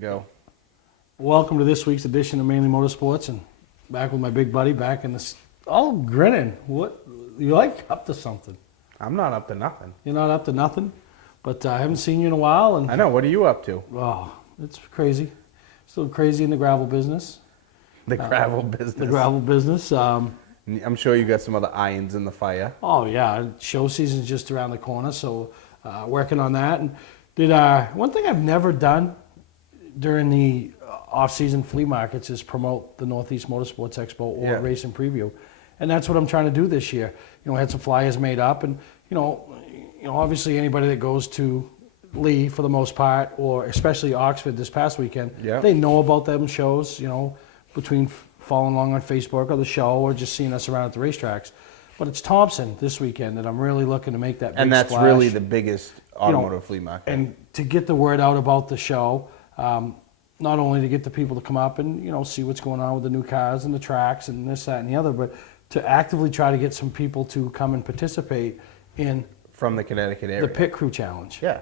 Go. Welcome to this week's edition of Mainly Motorsports, and back with my big buddy back in this, all grinning. What, you like up to something? I'm not up to nothing. You're not up to nothing, but I haven't seen you in a while, and I know. What are you up to? oh, it's crazy. Still crazy in the gravel business. The gravel business. The gravel business. I'm sure you got some other irons in the fire. Oh yeah, show season's just around the corner, so working on that. And did one thing I've never done during the off-season flea markets is promote the Northeast Motorsports Expo or Race and Preview, and that's what I'm trying to do this year. You know, I had some flyers made up, and you know, obviously anybody that goes to Lee for the most part, or especially Oxford this past weekend, they know about them shows. You know, between following along on Facebook or the show, or just seeing us around at the racetracks. But it's Thompson this weekend that I'm really looking to make that big And that's splash. really the biggest automotive flea market. And to get the word out about the show. Not only to get the people to come up and see what's going on with the new cars and the tracks and this, that, and the other, but to actively try to get some people to come and participate in from the Connecticut area. The Pit Crew Challenge. Yeah.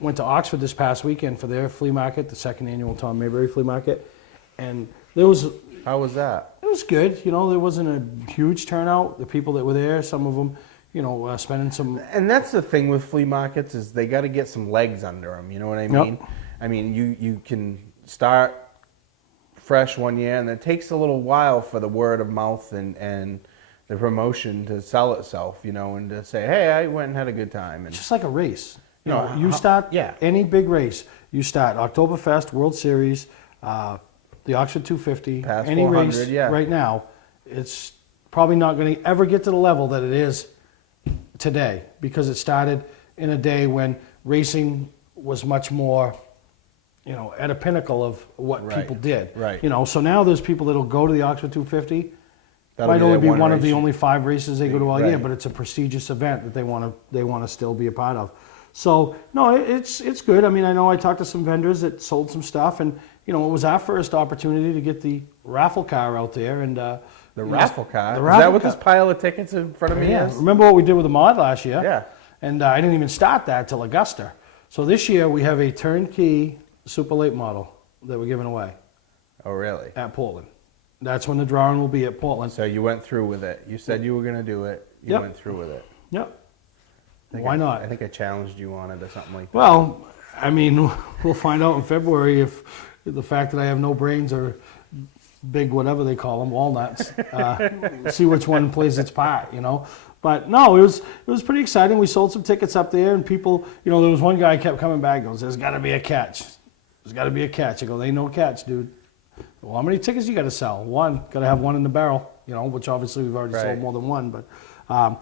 Went to Oxford this past weekend for their flea market, the second annual Tom Mayberry flea market, and there was. How was that? It was good. There wasn't a huge turnout. The people that were there, some of them, spending some. And that's the thing with flea markets is they got to get some legs under them. You know what I mean? Yep. I mean, you can start fresh one year, and it takes a little while for the word of mouth and the promotion to sell itself, and to say, hey, I went and had a good time. And just like a race. You start any big race. You start Oktoberfest, World Series, the Oxford 250, Past any 400, race yeah. right now, it's probably not going to ever get to the level that it is today, because it started in a day when racing was much more at a pinnacle of what people did. Right. So now there's people that'll go to the Oxford 250. That'll Might be only their be one one of race. the only 5 races they go to all year, Right. but it's a prestigious event that they want to still be a part of. So no, it's good. I mean, I know I talked to some vendors that sold some stuff, and it was our first opportunity to get the raffle car out there, and The raffle car? The Is raffle that what car. this pile of tickets in front of me Yeah, is? remember what we did with the mod last year? Yeah. And I didn't even start that till Augusta. So this year we have a turnkey super late model that we're giving away Oh, really? at Portland. That's when the drawing will be at Portland. So you went through with it. You said you were going to do it. You Yep. went through with it. Yep. I think Why not? I think I challenged you on it or something like that. Well, I mean, we'll find out in February if the fact that I have no brains or big whatever they call them, walnuts, see which one plays its part, But no, it was pretty exciting. We sold some tickets up there, and people, there was one guy kept coming back, goes, there's got to be a catch. There's got to be a catch. I go, there ain't no catch, dude. Well, how many tickets you got to sell? One. Got to have one in the barrel, which obviously we've already sold Right. more than one. But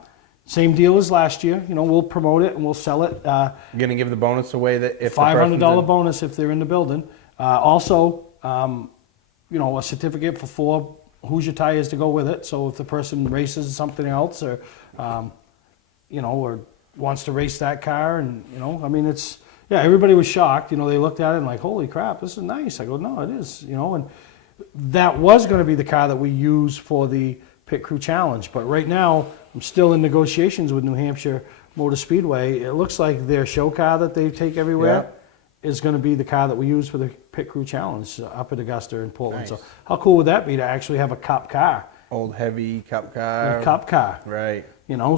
same deal as last year. We'll promote it and we'll sell it. You're going to give the bonus away that if $500 the bonus if they're in the building. Also, a certificate for 4 Hoosier tires to go with it. So if the person races something else or, or wants to race that car, and I mean, it's. Yeah, everybody was shocked. They looked at it and like, holy crap, this is nice. I go, no, it is. And that was going to be the car that we use for the Pit Crew Challenge. But right now, I'm still in negotiations with New Hampshire Motor Speedway. It looks like their show car that they take everywhere is going to be the car that we use for the Pit Crew Challenge up at Augusta and Portland. Nice. So how cool would that be to actually have a Cup car? old heavy cup car. A Cup car. Right.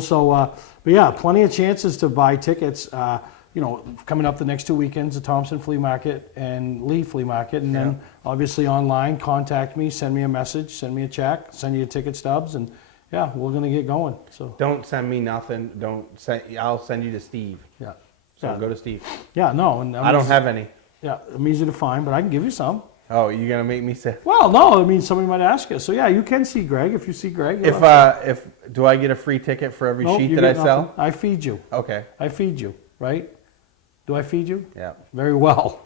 So, but yeah, plenty of chances to buy tickets. Coming up the next 2 weekends, the Thompson Flea Market and Lee Flea Market, and then obviously online, contact me, send me a message, send me a check, send you your ticket stubs, and yeah, we're gonna get going. So Don't send me nothing. I'll send you to Steve. yeah, So go to Steve. yeah, no, and I don't have any. Yeah, I'm easy to find, but I can give you some. Oh, you're gonna make me say. Well, no, I mean somebody might ask you. So yeah, you can see Greg if you see Greg. If do I get a free ticket for every Nope, sheet you that I get sell? nothing. I feed you. Okay. I feed you, right? Do I feed you? Yeah. Very well,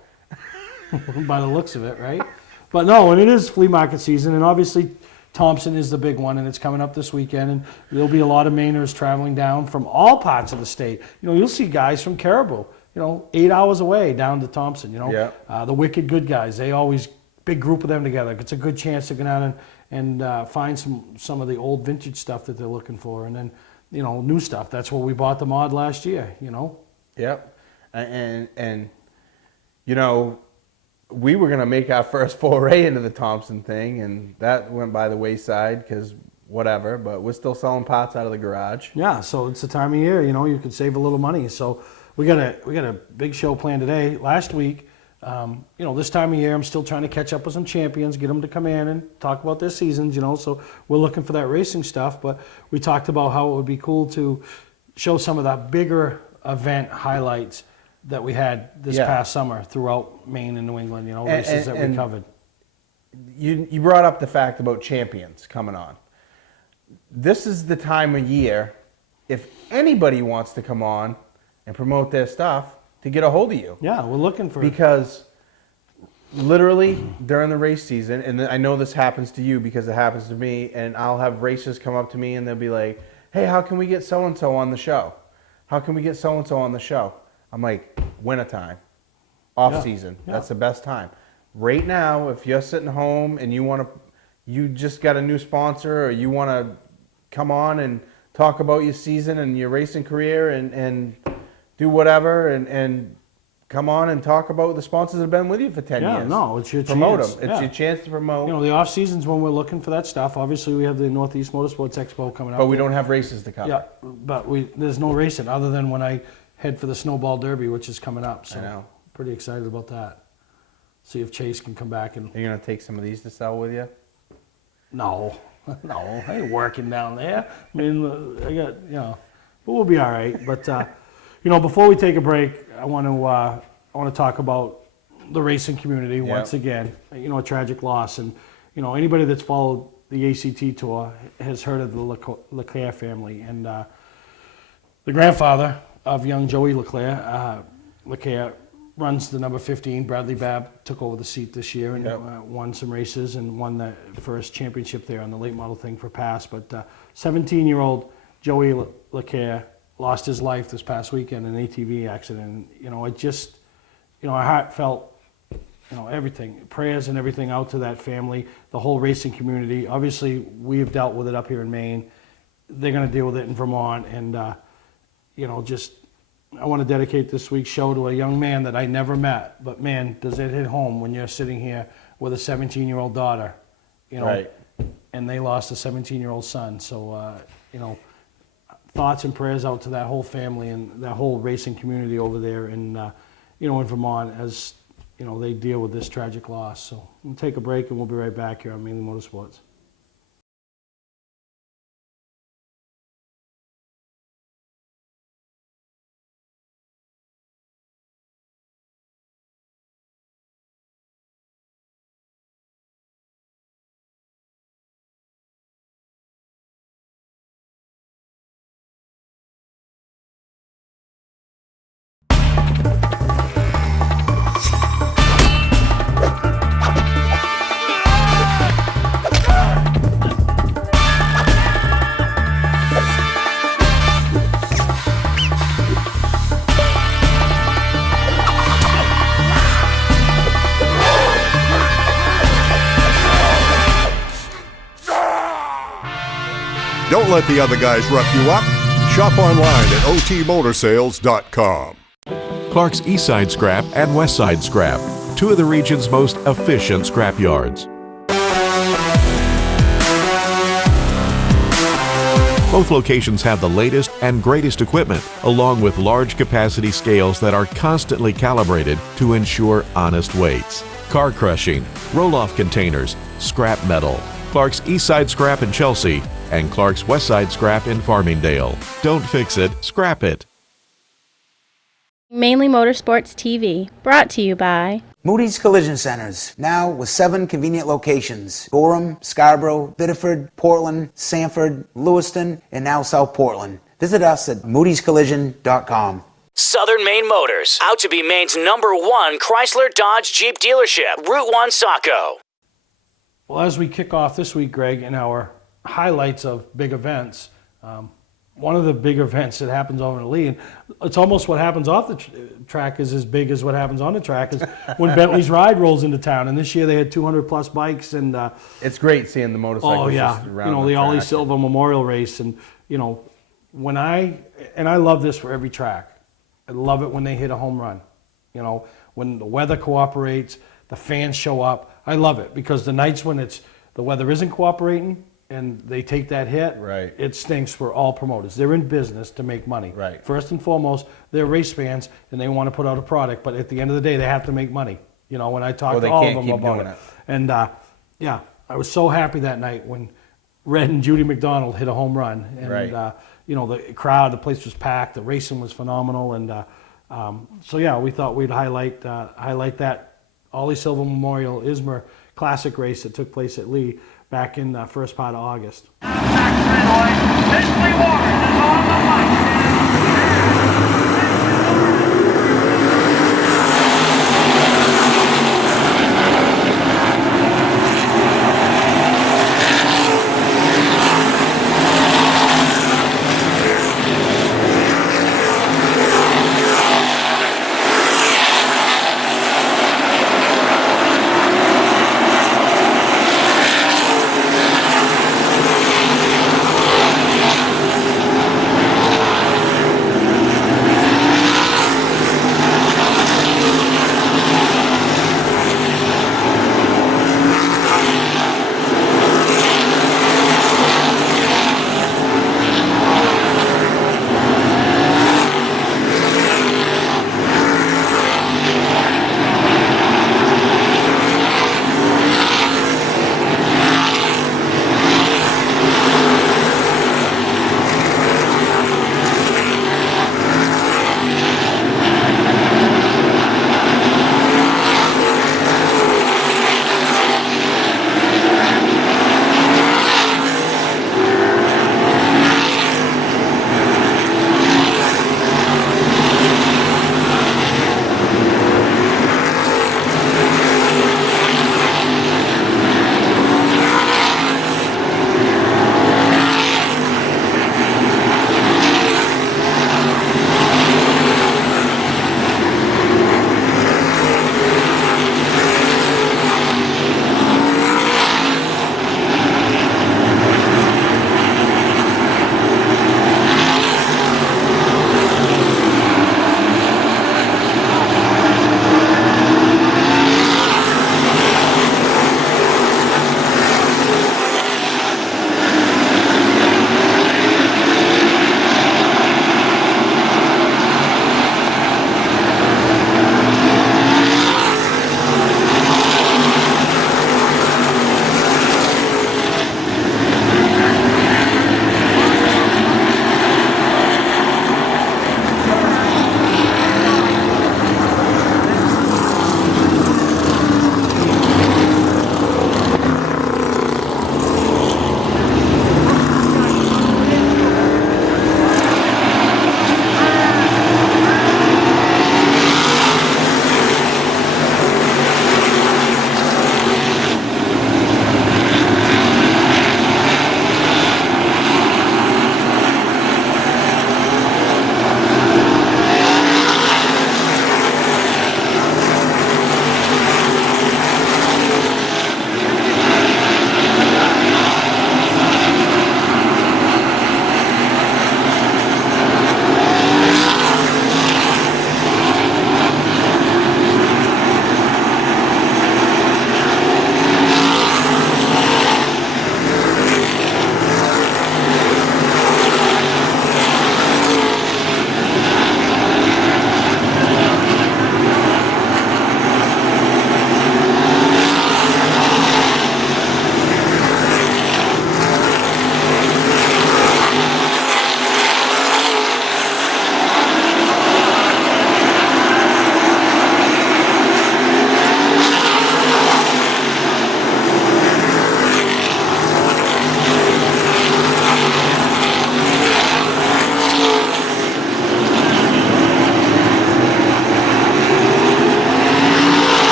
by the looks of it, right? But no, and it is flea market season, and obviously Thompson is the big one, and it's coming up this weekend, and there'll be a lot of Mainers traveling down from all parts of the state. You'll see guys from Caribou, 8 hours away down to Thompson, the Wicked Good guys. They always, big group of them together. It's a good chance to go down and find some of the old vintage stuff that they're looking for, and then, new stuff. That's where we bought the mod last year, Yep. And you know, we were going to make our first foray into the Thompson thing, and that went by the wayside because whatever, but we're still selling pots out of the garage. Yeah, so it's the time of year, you know, you could save a little money. So we got a big show planned today. Last week, you know, this time of year, I'm still trying to catch up with some champions, get them to come in and talk about their seasons, you know, so we're looking for that racing stuff. But we talked about how it would be cool to show some of the bigger event highlights that we had this past summer throughout Maine and New England, you know, races that we covered. You brought up the fact about champions coming on. This is the time of year, if anybody wants to come on and promote their stuff, to get a hold of you. Yeah, we're looking for... Because literally during the race season, and I know this happens to you because it happens to me, and I'll have racers come up to me and they'll be like, hey, how can we get so-and-so on the show? How can we get so-and-so on the show? I'm like, wintertime, off-season. Yeah. That's the best time. Right now, if you're sitting home and you just got a new sponsor, or you want to come on and talk about your season and your racing career and do whatever and come on and talk about the sponsors that have been with you for 10 years. Yeah, no, it's your promote chance. them. It's your chance to promote. You know, the off season's when we're looking for that stuff. Obviously, we have the Northeast Motorsports Expo coming up. But we don't have races to cover. Yeah, but there's no racing other than when I head for the Snowball Derby, which is coming up. So I know. Pretty excited about that. See if Chase can come back and... Are you going to take some of these to sell with you? No, I ain't working down there. I mean, I got, you know, but we'll be all right. But, you know, before we take a break, I want to talk about the racing community once again. You know, a tragic loss. And, you know, anybody that's followed the ACT Tour has heard of the Leclerc family. And the grandfather of young Joey Leclerc, Leclerc runs the number 15. Bradley Babb took over the seat this year and won some races and won the first championship there on the late model thing for Pass. But 17-year-old Joey Leclerc lost his life this past weekend in an ATV accident. And, you know, it just, you know, our heart felt, you know, everything, prayers and everything out to that family, the whole racing community. Obviously, we've dealt with it up here in Maine. They're going to deal with it in Vermont. And, you know, just, I want to dedicate this week's show to a young man that I never met. But, man, does it hit home when you're sitting here with a 17-year-old daughter, you know, right. And they lost a 17-year-old son. So, you know, thoughts and prayers out to that whole family and that whole racing community over there in, you know, in Vermont as, you know, they deal with this tragic loss. So we'll take a break and we'll be right back here on Mainly Motorsports. Don't let the other guys rough you up. Shop online at otmotorsales.com. Clark's Eastside Scrap and Westside Scrap, two of the region's most efficient scrap yards. Both locations have the latest and greatest equipment, along with large capacity scales that are constantly calibrated to ensure honest weights. Car crushing, roll-off containers, scrap metal. Clark's Eastside Scrap in Chelsea and Clark's Westside Scrap in Farmingdale. Don't fix it, scrap it. Mainly Motorsports TV, brought to you by Moody's Collision Centers, now with 7 convenient locations: Gorham, Scarborough, Biddeford, Portland, Sanford, Lewiston, and now South Portland. Visit us at moodyscollision.com. Southern Maine Motors, out to be Maine's #1 Chrysler Dodge Jeep dealership, Route 1 Saco. Well, as we kick off this week, Greg, in our highlights of big events, one of the big events that happens over in the Lee, and it's almost what happens off the track is as big as what happens on the track, is when Bentley's Ride rolls into town. And this year they had 200 plus bikes, and It's great seeing the motorcycles just around you know, the Ollie track. Silva Memorial Race. And you know, and I love this for every track. I love it when they hit a home run. You know, when the weather cooperates, the fans show up. I love it because the nights when the weather isn't cooperating and they take that hit, Right. it stinks for all promoters. They're in business to make money. Right. First and foremost, they're race fans and they want to put out a product, but at the end of the day, they have to make money. You know, when I talk Or to they all of can't them keep about doing it. it. And yeah, I was so happy that night when Red and Judy McDonald hit a home run. And, Right. you know, the crowd, the place was packed, the racing was phenomenal. And so, yeah, we thought we'd highlight that Ollie Silva Memorial Ismer Classic race that took place at Lee back in the first part of August.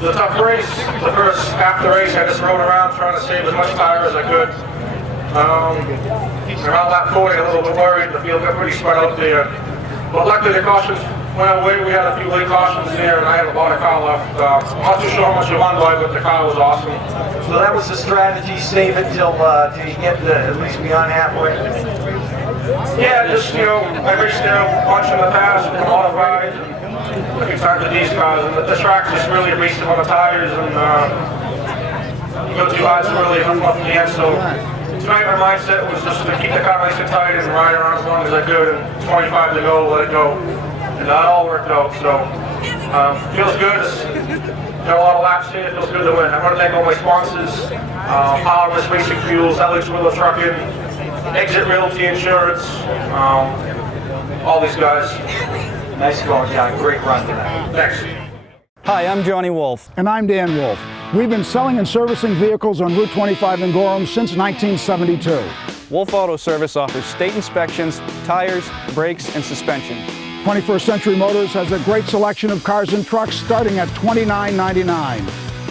was a tough race. The first half of the race, I just rode around trying to save as much tire as I could. Around lap 40, a little bit worried. The field got pretty spread out there. But luckily, the caution Well, we had a few late cautions there, and I had a lot of car left. I'm not too sure how much you won by, but the car was awesome. So that was the strategy, save it till you get at least beyond halfway? Yeah, just, I raced there a bunch in the past, and modified, and a few times with these cars, and the track just really raced on the tires, and you go too high, so really nothing left in the end, so tonight my mindset was just to keep the car nice and tight and ride around as long as I could, and 25 to go, let it go. And that all worked out, so feels good. Got a lot of laps here, it feels good to win. I want to thank all my sponsors, Powerless Racing Fuels, Alex Wheeler Trucking, Exit Realty Insurance, all these guys. Nice going, John. Great run tonight. Thanks. Hi, I'm Johnny Wolf. And I'm Dan Wolf. We've been selling and servicing vehicles on Route 25 in Gorham since 1972. Wolf Auto Service offers state inspections, tires, brakes, and suspension. 21st Century Motors has a great selection of cars and trucks starting at $29.99.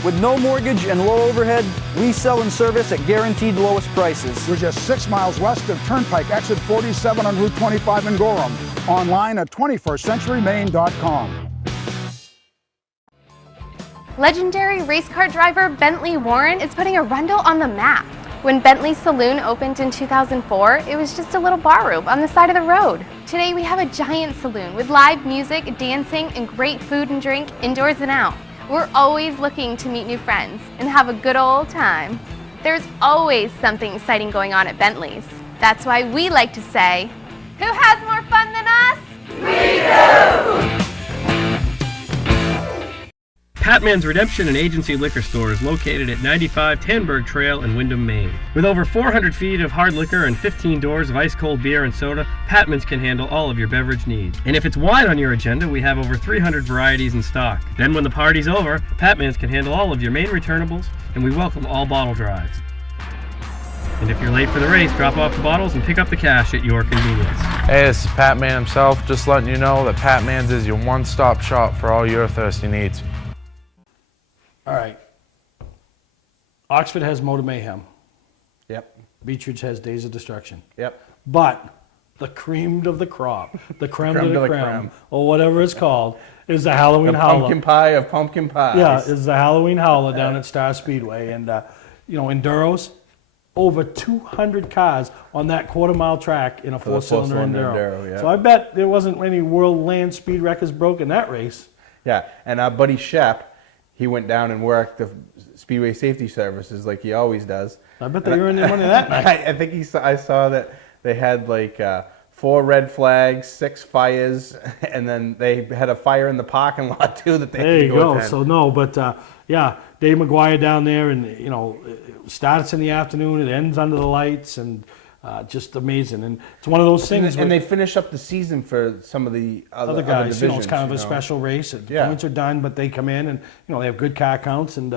With no mortgage and low overhead, we sell and service at guaranteed lowest prices. We're just 6 miles west of Turnpike Exit 47 on Route 25 in Gorham. Online at 21stcenturymaine.com. Legendary race car driver Bentley Warren is putting Arundel on the map. When Bentley's Saloon opened in 2004, it was just a little bar room on the side of the road. Today we have a giant saloon with live music, dancing, and great food and drink indoors and out. We're always looking to meet new friends and have a good old time. There's always something exciting going on at Bentley's. That's why we like to say, who has more fun than us? We do! Patman's Redemption and Agency Liquor Store is located at 95 Tanberg Trail in Windham, Maine. With over 400 feet of hard liquor and 15 doors of ice-cold beer and soda, Patman's can handle all of your beverage needs. And if it's wine on your agenda, we have over 300 varieties in stock. Then when the party's over, Patman's can handle all of your Maine returnables, and we welcome all bottle drives. And if you're late for the race, drop off the bottles and pick up the cash at your convenience. Hey, this is Pat Man himself, just letting you know that Pat Man's is your one-stop shop for all your thirsty needs. All right. Oxford has Motor Mayhem. Yep. Beechridge has Days of Destruction. Yep. But the cream of the crop, the creme de la creme, creme, or whatever it's called, is the Halloween Howler. Pumpkin pie of pumpkin pies. Yeah, is the Halloween Howler down at Star Speedway. And, Enduros, over 200 cars on that quarter-mile track in a four-cylinder Enduro. Yeah. So I bet there wasn't any world land speed records broke in that race. Yeah, and our buddy Shep, he went down and worked the Speedway Safety Services like he always does. I bet they earned their money that night. I think I saw that they had like 4 red flags, 6 fires, and then they had a fire in the parking lot too that they There had to you go go. attend. So no, but Dave McGuire down there, and it starts in the afternoon, it ends under the lights, and just amazing. And it's one of those things. And they finish up the season for some of the other guys. divisions. It's kind of a special race. The Yeah. points are done, but they come in and they have good car counts, and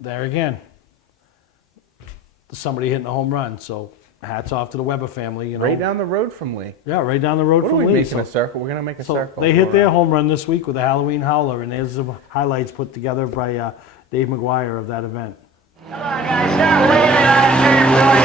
there again, there's somebody hitting a home run. So hats off to the Weber family. Right down the road from Lee. Yeah, right down the road What from are we Lee. making a circle? We're gonna make a circle. They hit their home run this week with the Halloween Howler, and there's the highlights put together by Dave McGuire of that event. Come on, guys, stop waiting on it.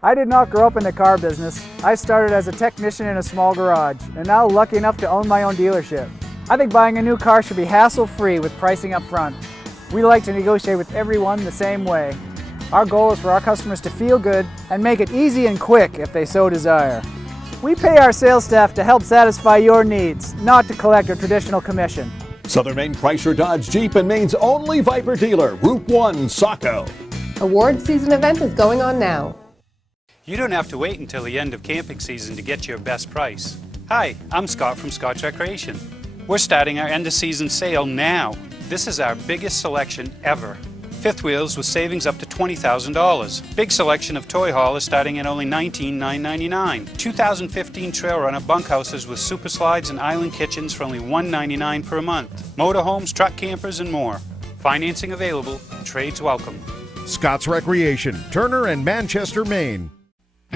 I did not grow up in the car business. I started as a technician in a small garage, and now lucky enough to own my own dealership. I think buying a new car should be hassle-free with pricing up front. We like to negotiate with everyone the same way. Our goal is for our customers to feel good and make it easy and quick if they so desire. We pay our sales staff to help satisfy your needs, not to collect a traditional commission. Southern Maine Chrysler Dodge Jeep and Maine's only Viper dealer, Route 1, Saco. Award season event is going on now. You don't have to wait until the end of camping season to get your best price. Hi, I'm Scott from Scott's Recreation. We're starting our end of season sale now. This is our biggest selection ever. Fifth wheels with savings up to $20,000. Big selection of toy haulers starting at only $19,999. 2015 trail runner bunkhouses with super slides and island kitchens for only $199 per month. Motorhomes, truck campers, and more. Financing available. Trades welcome. Scott's Recreation, Turner and Manchester, Maine.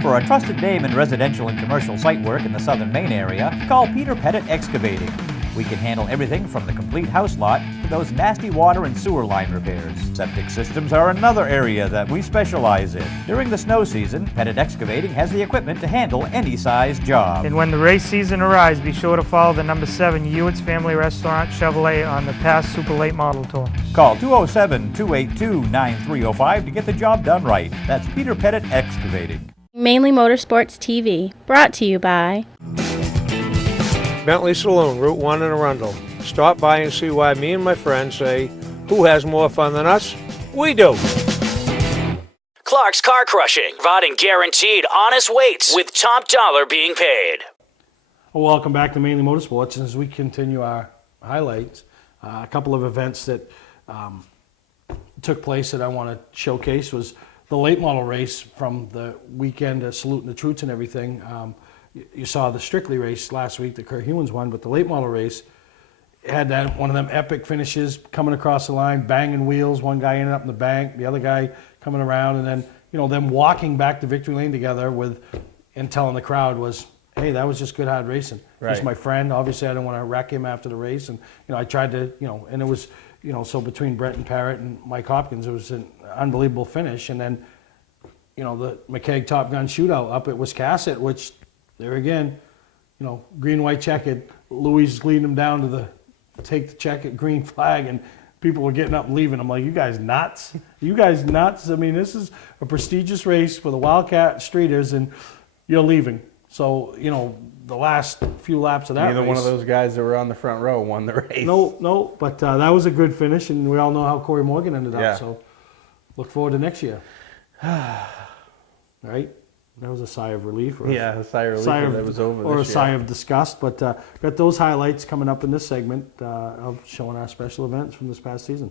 For a trusted name in residential and commercial site work in the Southern Maine area, call Peter Pettit Excavating. We can handle everything from the complete house lot to those nasty water and sewer line repairs. Septic systems are another area that we specialize in. During the snow season, Pettit Excavating has the equipment to handle any size job. And when the race season arrives, be sure to follow the number 7 Ewart's Family Restaurant Chevrolet on the past Super Late Model Tour. Call 207-282-9305 to get the job done right. That's Peter Pettit Excavating. Mainly Motorsports TV, brought to you by Bentley Saloon, Route 1 in Arundel. Stop by and see why me and my friends say, who has more fun than us? We do. Clark's Car Crushing, providing guaranteed honest weights with top dollar being paid. Well, welcome back to Mainly Motorsports. And as we continue our highlights, a couple of events that took place that I want to showcase was the late model race from the weekend, Saluting the Troops and everything. You saw the Strictly race last week that Kurt Hewins won, but the late model race had that one of them epic finishes, coming across the line, banging wheels. One guy ended up in the bank, the other guy coming around, and then them walking back to victory lane together and telling the crowd was, hey, that was just good hard racing. Right. He's my friend. Obviously, I didn't want to wreck him after the race, and I tried to, and it was, so between Brett and Parrott and Mike Hopkins, it was an unbelievable finish. And then, the McKeag Top Gun shootout up at Wiscasset, which there again, green, white checkered. Louis leading them down to take the checkered green flag, and people were getting up and leaving. I'm like, you guys nuts? You guys nuts? I mean, this is a prestigious race for the Wildcat Streeters, and you're leaving. So, the last few laps of that Neither race, one of those guys that were on the front row won the race. No, but that was a good finish, and we all know how Corey Morgan ended up. Yeah. So, look forward to next year. Right? That was a sigh of relief. A sigh of relief that it was over or this a sigh year. of disgust. But got those highlights coming up in this segment of showing our special events from this past season.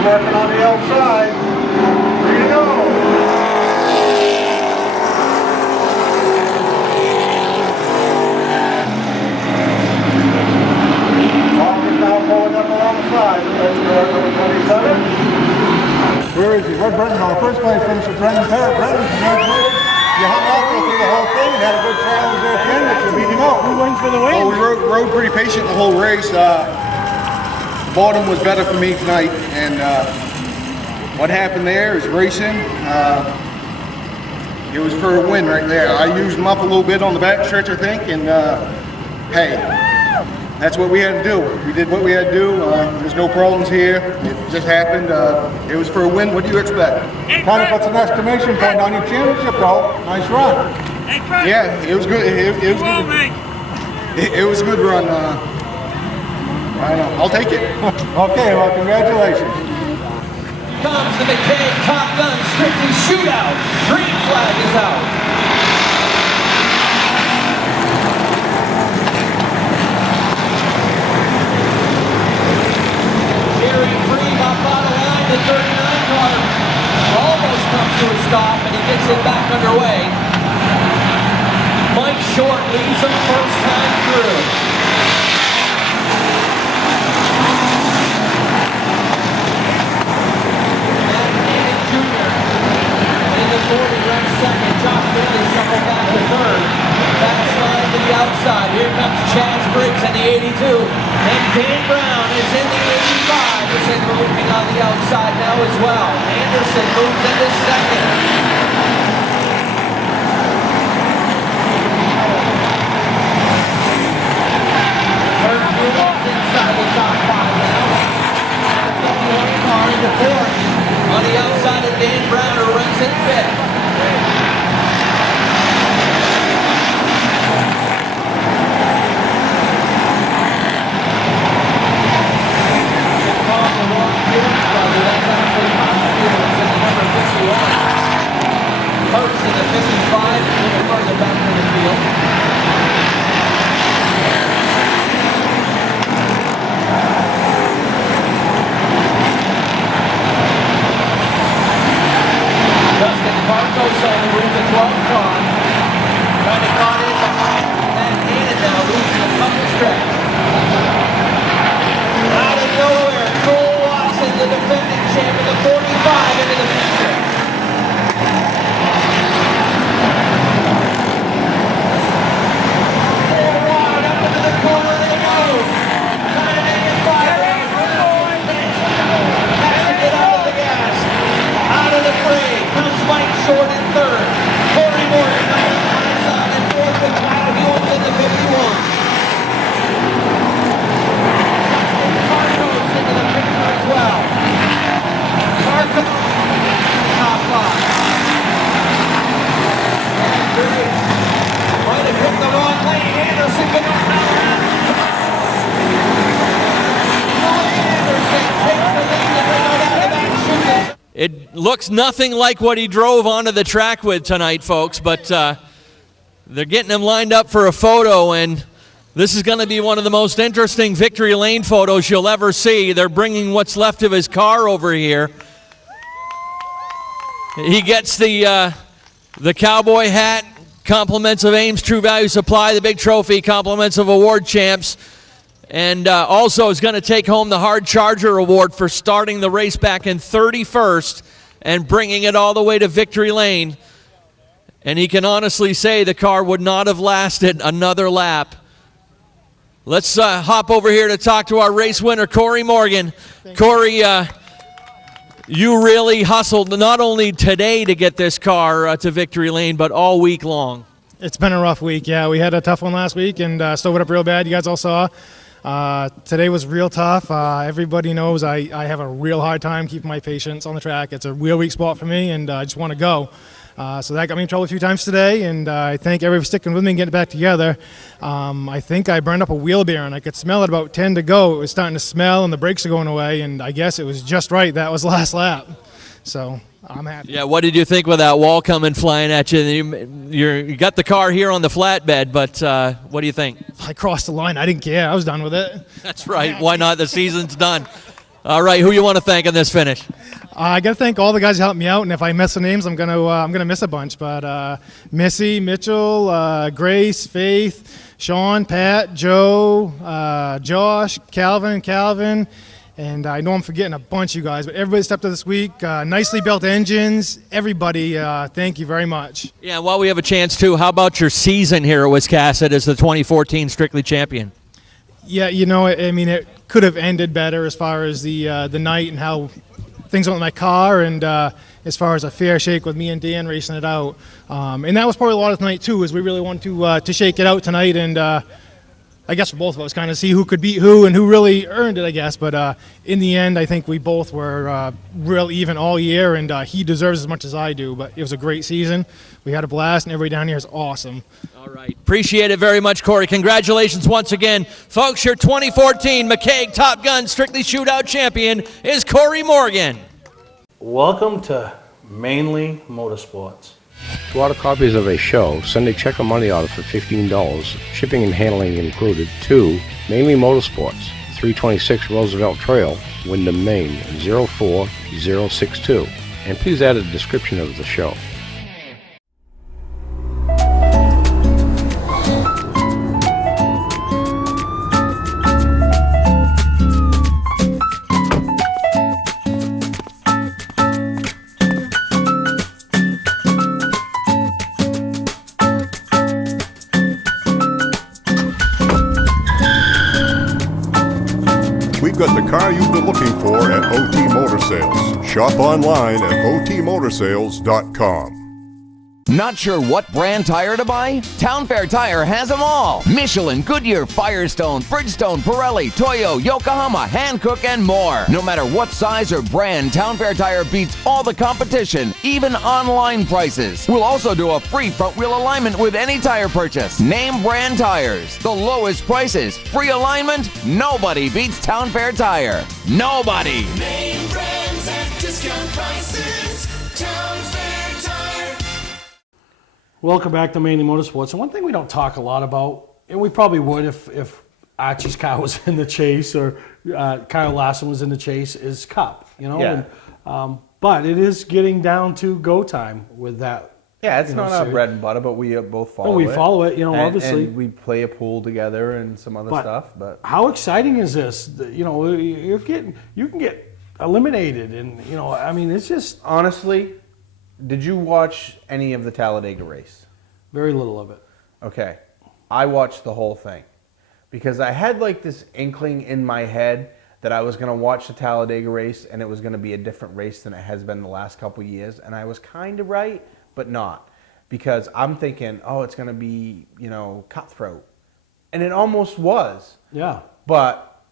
Working on the outside. Ready to go. Walker's now pulling up along the side. That's number 27. Where is he? Where'd Brendan on the first place finish with Brendan Parrott? Brendan, congratulations. You hung out through the whole thing and had a good challenge there at the end, but you beat him out. Who wins for the win? Oh, we rode pretty patient the whole race. Bottom was better for me tonight, and what happened there is racing. It was for a win right there. I used him up a little bit on the back stretch, I think, and hey, that's what we had to do. We did what we had to do. There's no problems here. It just happened. It was for a win. What do you expect? Kind of puts an exclamation point on your championship, though. Nice run. Yeah, it was good. It was good. It was a good run. I know. I'll take it. Okay, well, congratulations. Comes the McKay Top Gun Strictly Shootout. Green flag is out. Jerry Freed up on the line. The 39 car almost comes to a stop, and he gets it back underway. Mike Short leads him first time through. Second, Josh Bailey stumbled back to third. Fast line to the outside. Here comes Chaz Briggs in the 82. And Dan Brown is in the 85. Is moving on the outside now as well. Anderson moves into second. Kurt Rudolph's inside the top five now. The 51 car into fourth. On the outside of Dan Brown, who runs in fifth. Hurts in the 55, a little further back in the field. Dustin Barcos on the roof, the 12 car. Kind of caught in behind that Hannah now, losing a couple stretch. Out of nowhere, Cole Watson, the defending champion, the 45 into the picture. Short in third. Corey Morgan on the inside and fourth with Kyle Hewins in the 51. Marcos into the picture as well. Marcos, top five. And Briggs might have hit the wrong lane. Anderson going around. Anderson takes the lead and they go down to back shooting. It looks nothing like what he drove onto the track with tonight, folks, but they're getting him lined up for a photo, and this is going to be one of the most interesting victory lane photos you'll ever see. They're bringing what's left of his car over here. He gets the cowboy hat, compliments of Ames True Value Supply, the big trophy, compliments of award champs. And also is going to take home the Hard Charger Award for starting the race back in 31st and bringing it all the way to victory lane. And he can honestly say the car would not have lasted another lap. Let's hop over here to talk to our race winner, Corey Morgan. Corey, you really hustled not only today to get this car to victory lane, but all week long. It's been a rough week, yeah. We had a tough one last week and stove it up real bad. You guys all saw. Today was real tough. Everybody knows I have a real hard time keeping my patience on the track. It's a real weak spot for me, and I just want to go. So that got me in trouble a few times today, and I thank everybody for sticking with me and getting it back together. I think I burned up a wheel bearing. I could smell it about 10 to go. It was starting to smell, and the brakes are going away, and I guess it was just right. That was the last lap. So I'm happy. Yeah, what did you think with that wall coming flying at you? You got the car here on the flatbed, but what do you think? I crossed the line. I didn't care. I was done with it. That's right. Why not? The season's done. All right, who you want to thank in this finish? I got to thank all the guys who helped me out, and if I miss the names, I'm gonna miss a bunch. But Missy, Mitchell, Grace, Faith, Sean, Pat, Joe, Josh, Calvin. And I know I'm forgetting a bunch of you guys, but everybody stepped up this week. Nicely built engines. Everybody, thank you very much. Yeah, while we have a chance too, how about your season here at Wiscasset as the 2014 Strictly champion? Yeah, you know, I mean, it could have ended better as far as the night and how things went with my car, and as far as a fair shake with me and Dan racing it out. And that was probably a lot of tonight too, is we really wanted to shake it out tonight, and I guess for both of us, kind of see who could beat who and who really earned it, I guess. But in the end, I think we both were real even all year, and he deserves as much as I do. But it was a great season. We had a blast, and everybody down here is awesome. All right. Appreciate it very much, Corey. Congratulations once again. Folks, your 2014 McCaig Top Gun Strictly Shootout champion is Corey Morgan. Welcome to Mainly Motorsports. To order copies of a show, send a check or money order for $15, shipping and handling included, to Mainly Motorsports, 326 Roosevelt Trail, Windham, Maine, 04062. And please add a description of the show. We've got the car you've been looking for at OT Motor Sales. Shop online at otmotorsales.com. Not sure what brand tire to buy? Town Fair Tire has them all. Michelin, Goodyear, Firestone, Bridgestone, Pirelli, Toyo, Yokohama, Hankook, and more. No matter what size or brand, Town Fair Tire beats all the competition, even online prices. We'll also do a free front wheel alignment with any tire purchase. Name brand tires, the lowest prices, free alignment. Nobody beats Town Fair Tire. Nobody. Name brands at discount prices. Town Fair Tire. Welcome back to Mainly Motorsports. And one thing we don't talk a lot about, and we probably would if Archie's car was in the chase or Kyle Larson was in the chase, is Cup. You know, Yeah. and, but it is getting down to go time with that. Yeah, it's you know, not our series. bread and butter, but we both follow it. we follow it, you know, And- obviously. And we play a pool together and some other stuff. But how exciting is this? You know, you can get eliminated, and you know, I mean, it's just honestly. Did you watch any of the Talladega race? Very little of it. Okay. I watched the whole thing because I had like this inkling in my head that I was going to watch the Talladega race and it was going to be a different race than it has been the last couple years. And I was kind of right, but not. Because I'm thinking, oh, it's going to be, you know, cutthroat. And it almost was. Yeah. But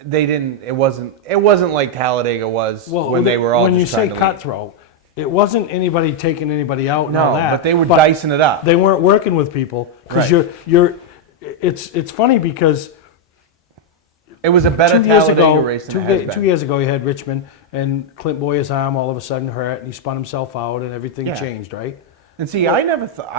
they didn't, it wasn't like Talladega was when they were all when just you trying say to cutthroat, it wasn't anybody taking anybody out and No, all that. but they were dicing it up. They weren't working with people because Right. it's funny because it was a better 2 years Talladega ago, race than it has been. 2 years ago, you had Richmond and Clint Boyer's arm all of a sudden hurt and he spun himself out and everything Yeah. changed, right? And see, I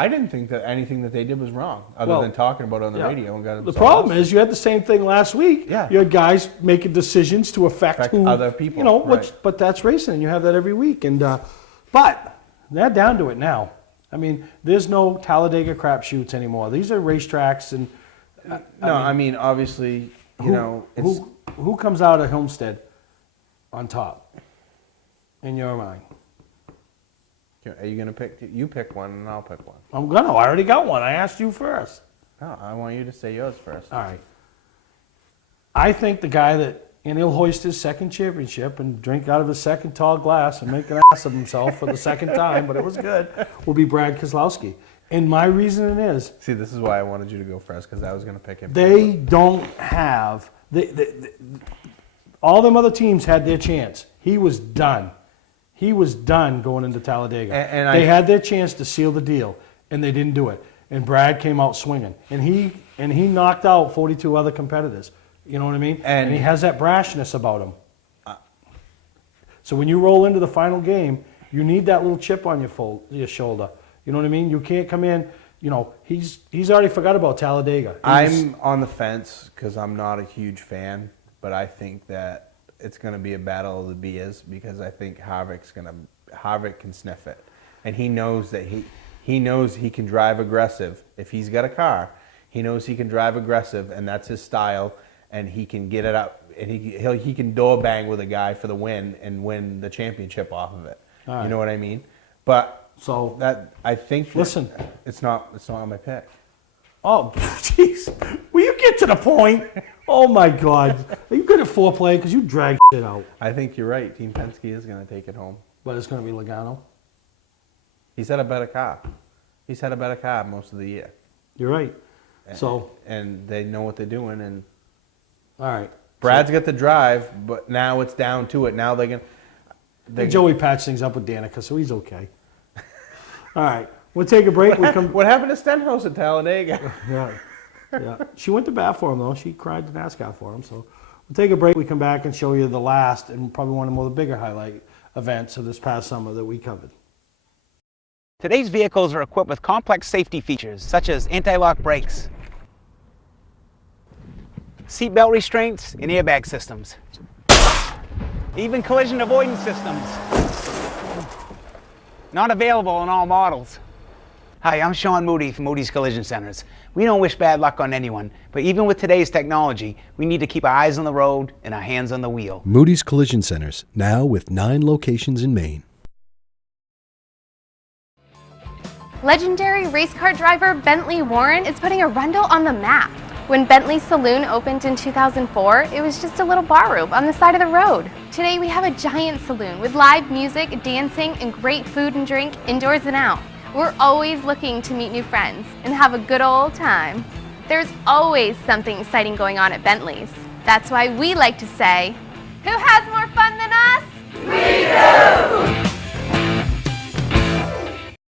didn't think that anything that they did was wrong, other Well, than talking about it on the yeah. radio and got The themselves problem lost. is you had the same thing last week. Yeah. You had guys making decisions to affect who, other people, You know, right. but that's racing, and you have that every week. And but they're down to it now. I mean, there's no Talladega crapshoots anymore. These are racetracks, and I mean, obviously, you know, it's who comes out of Homestead on top in your mind? Are you gonna pick? You pick one, and I'll pick one. I'm gonna. I already got one. I asked you first. No, I want you to say yours first. All right. I think the guy that and he'll hoist his second championship and drink out of his second tall glass and make an ass of himself for the second time, but it was good, will be Brad Keselowski. And my reasoning is... See, this is why I wanted you to go first, because I was going to pick him. They don't have... all them other teams had their chance. He was done. He was done going into Talladega. They had their chance to seal the deal, and they didn't do it. And Brad came out swinging. And he knocked out 42 other competitors. You know what I mean? And he has that brashness about him. So when you roll into the final game, you need that little chip on your shoulder. You know what I mean? You can't come in, you know, he's already forgot about Talladega. I'm on the fence because I'm not a huge fan, but I think that it's going to be a battle of the Beers because I think Harvick can sniff it. And he knows that he knows he can drive aggressive. If he's got a car, he knows he can drive aggressive, and that's his style, and he can get it up, and he can door bang with a guy for the win and win the championship off of it. All You know right. what I mean? But so that I think listen, it's not on my pick. Oh, jeez. Will you get to the point? Oh, my God. Are you good at foreplay? Because you drag shit out. I think you're right. Team Penske is going to take it home. But it's going to be Logano? He's had a better car. He's had a better car most of the year. You're right. And they know what they're doing. And all right. Brad's got the drive, but now it's down to it. Now they're going Joey patched things up with Danica, so he's okay. All right. We'll take a break. What happened to Stenhouse at Talladega? Yeah. She went to bat for him, though. She cried to NASCAR for him. So we'll take a break. We come back and show you the last and probably one of the bigger highlight events of this past summer that we covered. Today's vehicles are equipped with complex safety features such as anti-lock brakes, seatbelt restraints, and airbag systems. Even collision avoidance systems. Not available in all models. Hi, I'm Sean Moody from Moody's Collision Centers. We don't wish bad luck on anyone, but even with today's technology, we need to keep our eyes on the road and our hands on the wheel. Moody's Collision Centers, now with 9 locations in Maine. Legendary race car driver Bentley Warren is putting Arundel on the map. When Bentley's Saloon opened in 2004, it was just a little bar room on the side of the road. Today we have a giant saloon with live music, dancing, and great food and drink indoors and out. We're always looking to meet new friends and have a good old time. There's always something exciting going on at Bentley's. That's why we like to say, who has more fun than us? We do!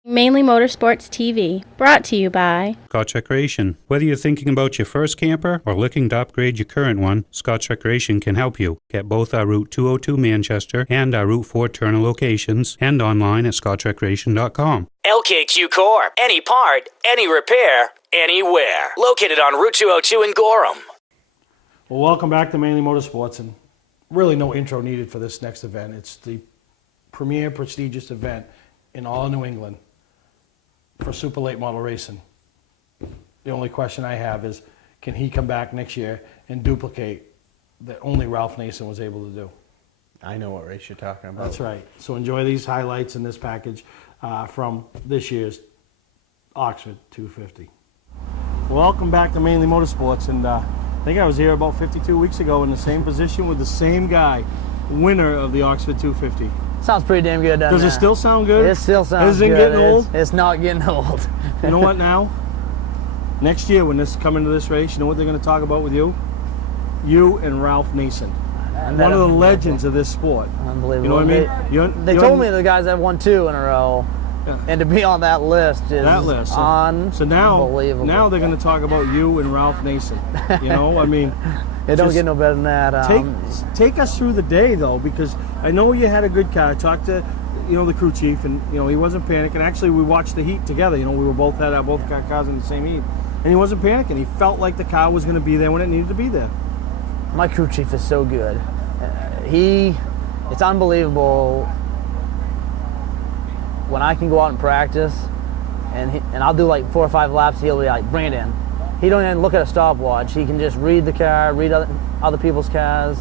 Mainly Motorsports TV, brought to you by Scotch Recreation. Whether you're thinking about your first camper or looking to upgrade your current one, Scotch Recreation can help you. Get both our Route 202 Manchester and our Route 4 Turner locations and online at scotchrecreation.com. LKQ Core. Any part, any repair, anywhere. Located on Route 202 in Gorham. Well, welcome back to Mainly Motorsports, and really no intro needed for this next event. It's the premier prestigious event in all of New England for super late model racing. The only question I have is, can he come back next year and duplicate that only Ralph Nason was able to do? I know what race you're talking about. That's right. So enjoy these highlights in this package from this year's Oxford 250. Welcome back to Mainly Motorsports, and I think I was here about 52 weeks ago in the same position with the same guy, winner of the Oxford 250. Sounds pretty damn good, doesn't it? Does it still sound good? It still sounds Is it good. getting old? It's not getting old. You know what now? Next year when this come into this race, you know what they're going to talk about with you? You and Ralph Nason. One of the legends of this sport. Unbelievable. You know what I mean? They told me the guys have won 2 in a row. Yeah. And to be on that list is unbelievable. So now they're going to talk about you and Ralph Nason. You know, I mean... It don't get no better than that. Take us through the day, though, because I know you had a good car. I talked to, the crew chief, and, he wasn't panicking. Actually, we watched the heat together. We were both had our both cars in the same heat. And he wasn't panicking. He felt like the car was going to be there when it needed to be there. My crew chief is so good. It's unbelievable when I can go out and practice, and I'll do like 4 or 5 laps, he'll be like, bring it in. He don't even look at a stopwatch. He can just read the car, read other people's cars.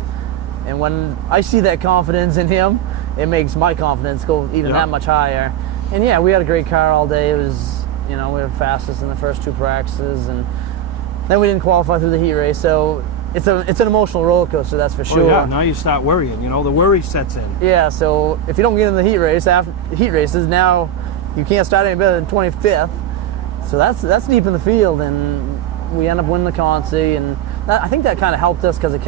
And when I see that confidence in him, it makes my confidence go even that much higher. And yeah, we had a great car all day. It was, we were fastest in the first 2 practices, and then we didn't qualify through the heat race. So it's an emotional roller coaster, that's for sure. Oh, yeah, now you start worrying, the worry sets in. Yeah, so if you don't get in the heat race, after heat races, now you can't start any better than 25th. So that's deep in the field, and we end up winning the Consi, and I think that kind of helped us because it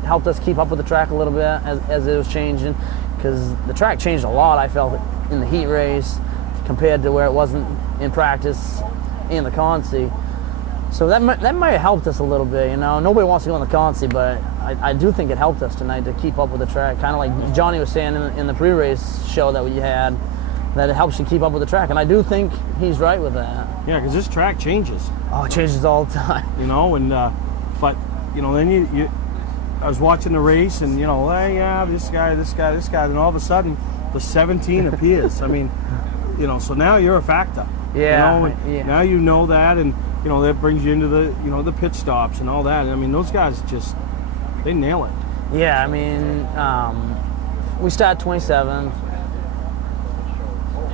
helped us keep up with the track a little bit as it was changing, because the track changed a lot, I felt, in the heat race compared to where it wasn't in practice in the Consi. So that might have helped us a little bit, Nobody wants to go in the Consi, but I do think it helped us tonight to keep up with the track. Kind of like Johnny was saying in the pre-race show that we had, that it helps you keep up with the track. And I do think he's right with that. Yeah, because this track changes. Oh, it changes all the time. But then I was watching the race and, hey, yeah, this guy, and all of a sudden the 17 appears. I mean, so now you're a factor. Yeah. Now you know that, and that brings you into the the pit stops and all that. I mean, those guys they nail it. Yeah, I mean, we started 27th,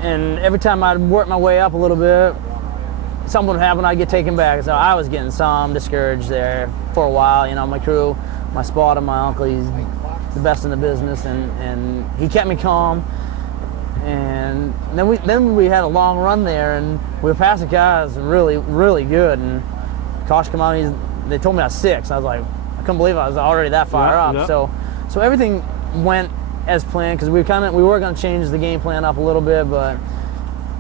and every time I'd work my way up a little bit, something would happen, I'd get taken back. So I was getting some discouraged there for a while. My crew, my spotter, my uncle, he's the best in the business, and he kept me calm. And then we had a long run there, and we were passing cars really, really good. And Kosh came out, they told me I was 6. I was like, I couldn't believe I was already that far up. Yeah. So everything went as planned, because we were going to change the game plan up a little bit, but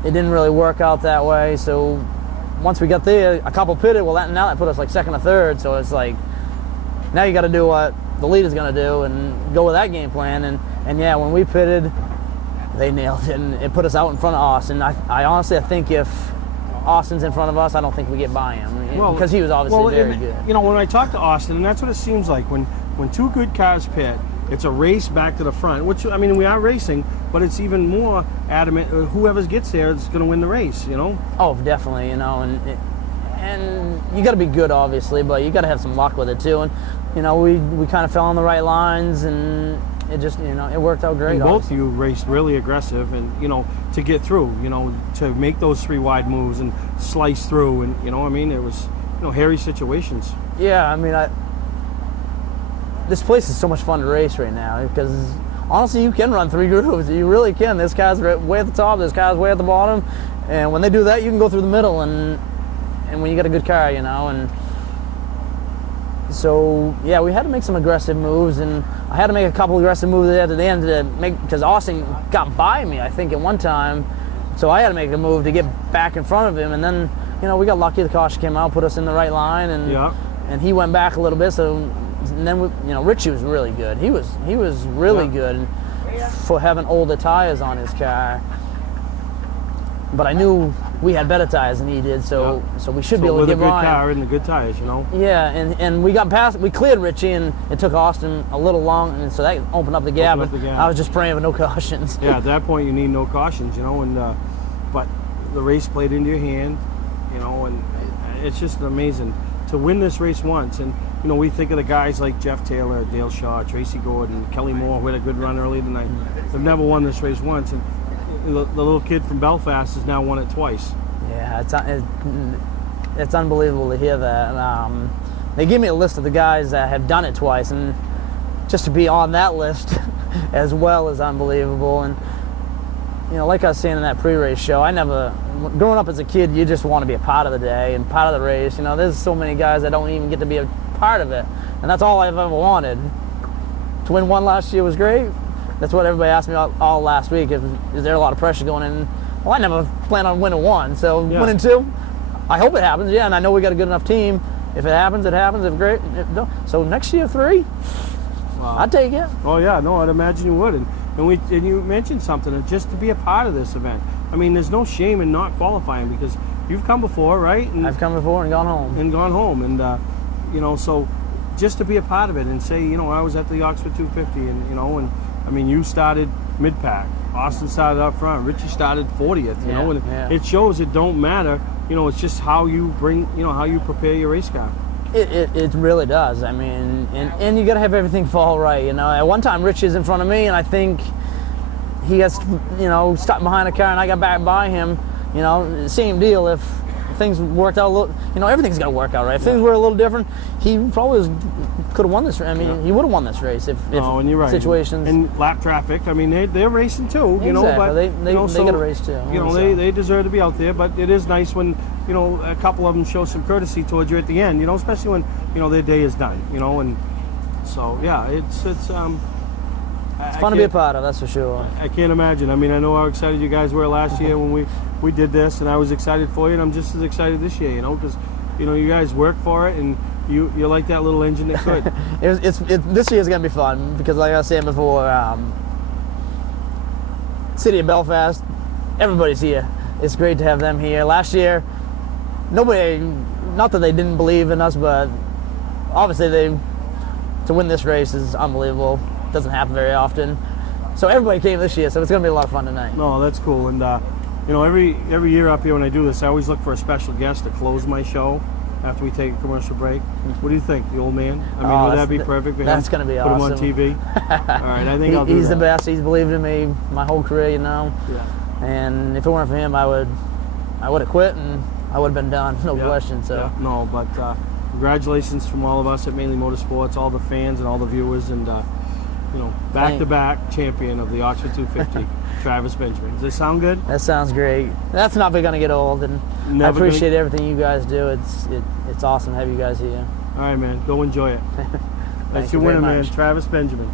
it didn't really work out that way. So once we got there, a couple pitted. Well, now that put us like second or third. So it's like, now you got to do what the leader's going to do and go with that game plan. And yeah, when we pitted, they nailed it, and it put us out in front of Austin. I honestly think if Austin's in front of us, I don't think we get by him, because he was obviously very good. When I talk to Austin, and that's what it seems like, when two good cars pit, it's a race back to the front, which, I mean, we are racing, but it's even more adamant, whoever gets there is going to win the race, Oh, definitely, and you got to be good, obviously, but you got to have some luck with it, too. And, we kind of fell on the right lines, and it just, it worked out great. And both of you raced really aggressive, and, to get through, to make those 3 wide moves and slice through, and, it was, hairy situations. Yeah, I mean, this place is so much fun to race right now, because honestly, you can run 3 grooves. You really can. This guy's way at the top, this guy's way at the bottom, and when they do that, you can go through the middle, and when you got a good car, and so yeah, we had to make some aggressive moves, and I had to make a couple aggressive moves at the end because Austin got by me, I think, at one time, so I had to make a move to get back in front of him, and then we got lucky. The caution came out, put us in the right line, and he went back a little bit. So. And then Richie was really good. He was really good for having older tires on his car. But I knew we had better tires than he did, so we should be able to get by. With a good car and the good tires, Yeah, and we got past. We cleared Richie, and it took Austin a little long, and so that opened up the gap. I was just praying for no cautions. Yeah, at that point you need no cautions, and but the race played into your hand, and it's just amazing to win this race once. And we think of the guys like Jeff Taylor, Dale Shaw, Tracy Gordon, Kelly Moore, who had a good run early tonight. They've never won this race once, and the little kid from Belfast has now won it twice. Yeah, it's unbelievable to hear that. They give me a list of the guys that have done it twice, and just to be on that list as well is unbelievable. And like I was saying in that pre-race show, growing up as a kid, you just want to be a part of the day and part of the race. There's so many guys that don't even get to be a part of it, and that's all I've ever wanted. To win one last year was great. That's what everybody asked me all last week. Is there a lot of pressure going in? Well, I never plan on winning one, so winning 2, I hope it happens. Yeah, and I know we got a good enough team. If it happens, it happens. If great, so next year 3, I'd take it. Oh yeah, no, I'd imagine you would. And you mentioned something, just to be a part of this event. I mean, there's no shame in not qualifying, because you've come before, right? And I've come before and gone home. And so just to be a part of it and say, I was at the Oxford 250, and I mean, you started mid-pack, Austin started up front, Richie started 40th, and it shows it don't matter, it's just how you bring, how you prepare your race car. It really does. I mean, and you got to have everything fall right. At one time, Rich is in front of me, and I think he gets, stuck behind a car, and I got back by him. Same deal. If things worked out a little, everything's got to work out, right? If things were a little different, he probably could have won this. I mean, he would have won this race if and you're right. situations. And lap traffic. I mean, they're racing too. You know, but they got to race too. They deserve to be out there. But it is nice when a couple of them show some courtesy towards you at the end. Especially when their day is done. And so yeah, it's fun to be a part of, that's for sure. I can't imagine. I mean, I know how excited you guys were last year when we did this, and I was excited for you, and I'm just as excited this year, because you guys work for it, and you're like that little engine that could. This year's gonna be fun because, like I was saying before, City of Belfast, everybody's here. It's great to have them here. Last year, nobody, not that they didn't believe in us, but obviously to win this race is unbelievable. Doesn't happen very often. So everybody came this year, so it's going to be a lot of fun tonight. No, that's cool. And every year up here when I do this, I always look for a special guest to close my show after we take a commercial break. What do you think, the old man? I mean, would that be perfect for him? That's going to be awesome. Put him on TV? All right, I think I'll do He's that. the best. He's believed in me my whole career, Yeah. And if it weren't for him, I would have quit and I would have been done, no question. So. Yeah. No, but congratulations from all of us at Mainly Motorsports, all the fans and all the viewers, and back-to-back champion of the Oxford 250, Travis Benjamin. Does that sound good? That sounds great. That's not going to get old, and I appreciate everything you guys do. It's awesome to have you guys here. All right, man. Go enjoy it. That's your winner, man. Travis Benjamin.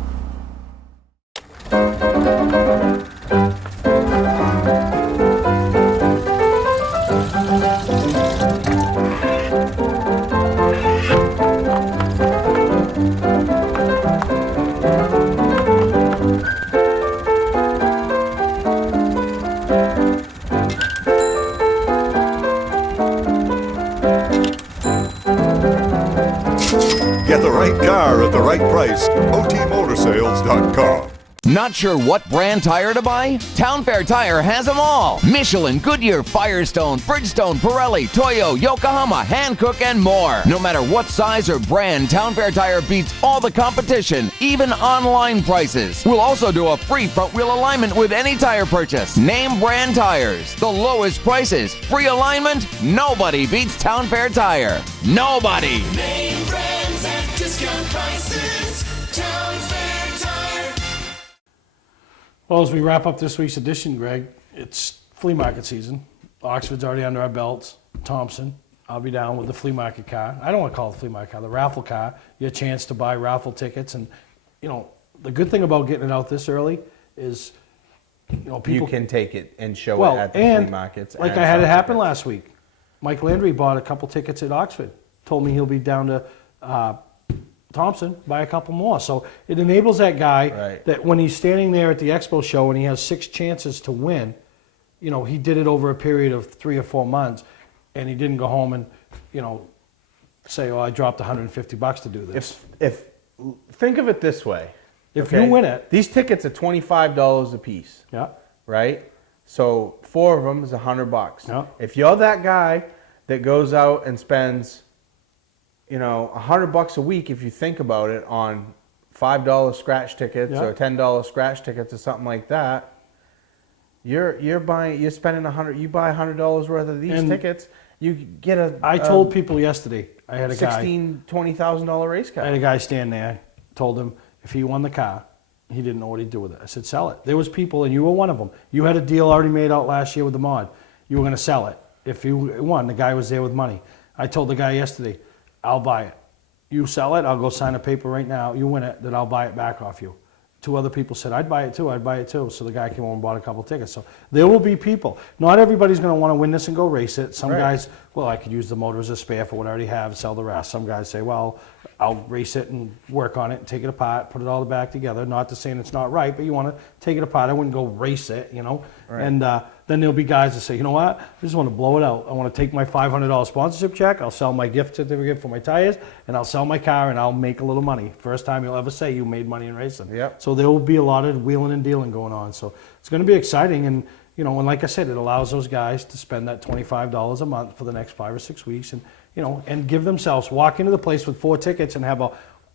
Get the right car at the right price. OTMotorsales.com. Not sure what brand tire to buy? Town Fair Tire has them all. Michelin, Goodyear, Firestone, Bridgestone, Pirelli, Toyo, Yokohama, Hankook, and more. No matter what size or brand, Town Fair Tire beats all the competition, even online prices. We'll also do a free front wheel alignment with any tire purchase. Name brand tires, the lowest prices, free alignment. Nobody beats Town Fair Tire. Nobody. Name brands at discount prices. Town Fair Tire. Well, as we wrap up this week's edition, Greg, it's flea market season. Oxford's already under our belts. Thompson, I'll be down with the flea market car. I don't want to call it the flea market car, the raffle car. Your chance to buy raffle tickets. And, the good thing about getting it out this early is, people you can take it and show it at the flea markets. Like I had it happen last week. Mike Landry bought a couple tickets at Oxford. Told me he'll be down to Thompson, buy a couple more. So it enables that guy that when he's standing there at the expo show and he has 6 chances to win, he did it over a period of 3 or 4 months, and he didn't go home and, say, "Oh, I dropped $150 to do this." If think of it this way, if you win it, these tickets are $25 a piece. Yeah. Right. So 4 of them is $100. Yeah. If you're that guy that goes out and spends $100 a week, if you think about it, on $5 scratch tickets or $10 scratch tickets or something like that, you're spending $100. You buy $100 worth of these tickets, you get a. I told people yesterday, I had a guy $20,000 race car. I had a guy stand there. Told him if he won the car, he didn't know what he'd do with it. I said, sell it. There was people, and you were one of them. You had a deal already made out last year with the mod. You were going to sell it. If you won, the guy was there with money. I told the guy yesterday, I'll buy it. You sell it, I'll go sign a paper right now. You win it, then I'll buy it back off you. 2 other people said, I'd buy it too. So the guy came over and bought a couple tickets. So there will be people. Not everybody's going to want to win this and go race it. Some guys, well, I could use the motor as a spare for what I already have, sell the rest. Some guys say, well, I'll race it and work on it and take it apart, put it all back together. Not to saying it's not right, but you want to take it apart. I wouldn't go race it, Right. And then there'll be guys that say, you know what, I just want to blow it out. I want to take my $500 sponsorship check. I'll sell my gift certificate for my tires, and I'll sell my car, and I'll make a little money. First time you'll ever say you made money in racing. Yep. So there will be a lot of wheeling and dealing going on. So it's going to be exciting, and and like I said, it allows those guys to spend that $25 a month for the next 5 or 6 weeks, and and give themselves, walk into the place with 4 tickets and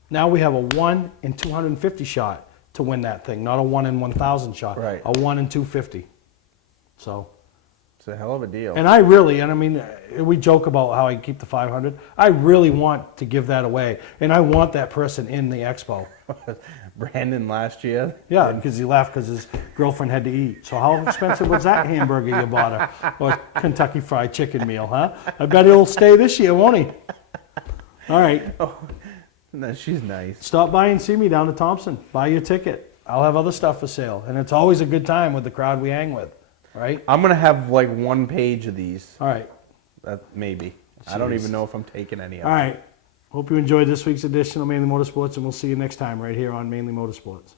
now we have a 1 in 250 shot to win that thing, not a 1 in 1,000 shot. Right. A 1 in 250. So It's a hell of a deal. And I really, and I mean, we joke about how I keep the 500. I really want to give that away, and I want that person in the expo. Brandon last year. Yeah, because he laughed because his girlfriend had to eat. So how expensive was that hamburger you bought her? Or Kentucky Fried Chicken meal, huh? I bet he'll stay this year, won't he? All right. Oh, no, she's nice. Stop by and see me down to Thompson. Buy your ticket. I'll have other stuff for sale. And it's always a good time with the crowd we hang with, right? I'm going to have like 1 page of these. All right. Maybe. I don't even know if I'm taking any of All them. right. Hope you enjoyed this week's edition of Mainly Motorsports, and we'll see you next time right here on Mainly Motorsports.